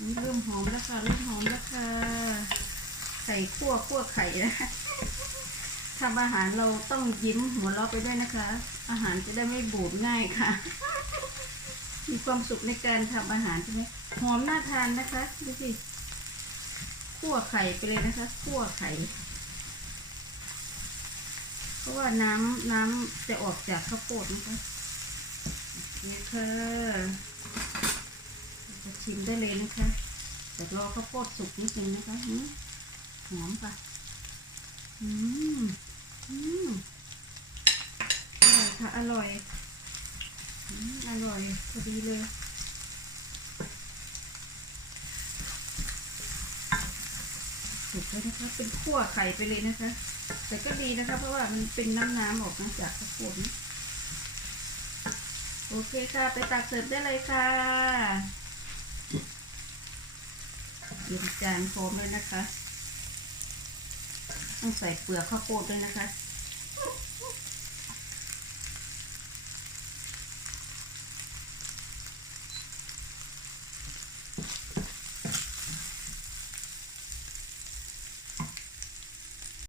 นี่เริ่มหอมแล้วค่ะ เริ่มหอมแล้วค่ะไข่คั่วคั่วไข่นะคะทำอาหารเราต้องยิ้มหัวเราะไปด้วยนะคะ อาหารจะได้ไม่บูดง่ายค่ะ มีความสุขในการทำอาหารใช่ไหมหอมน่าทานนะคะดูสิคั่วไข่ไปเลยนะคะคั่วไข่เพราะว่าน้ำน้ำจะออกจากข้าวโพดนะคะโอเคค่ะ ชิมได้เลยนะคะ แต่รอข้าวโพดสุกนิดนึงนะคะหืมหอมค่ะอืมอืมอร่อยค่ะอร่อยอร่อยพอดีเลยสุกเลยนะคะเป็นขั้วไข่ไปเลยนะคะ แต่ก็ดีนะคะ เพราะว่ามันเป็นน้ำน้ำออกมาจากข้าวโพดโอเคค่ะ ไปตักเสิร์ฟได้เลยค่ะ เตรียมจานพร้อมแลยนะคะ ต้องใส่เปลือกข้าวโพดด้วยนะคะ